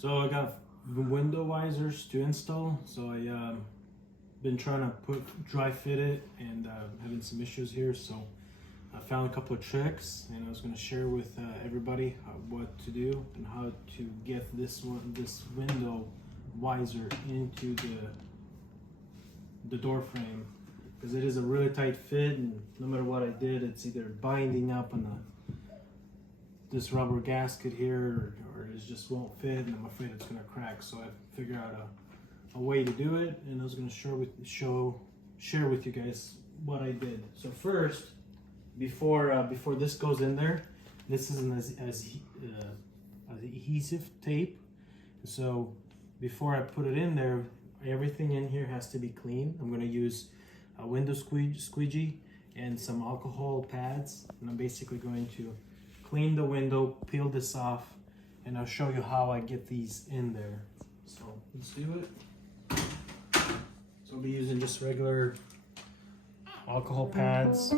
So I got window visors to install. So I been trying to dry fit it and having some issues here. So I found a couple of tricks, and I was going to share with everybody what to do and how to get this window visor into the door frame, because it is a really tight fit, and no matter what I did, it's either binding up on this rubber gasket here, or it just won't fit, and I'm afraid it's going to crack. So I figured out a way to do it, and I was going to share with you guys what I did. So first, before this goes in there, this is an adhesive tape. So before I put it in there, everything in here has to be clean. I'm going to use a window squeegee and some alcohol pads, and I'm basically going to clean the window, peel this off, and I'll show you how I get these in there. So let's do it. So I'll be using just regular alcohol pads.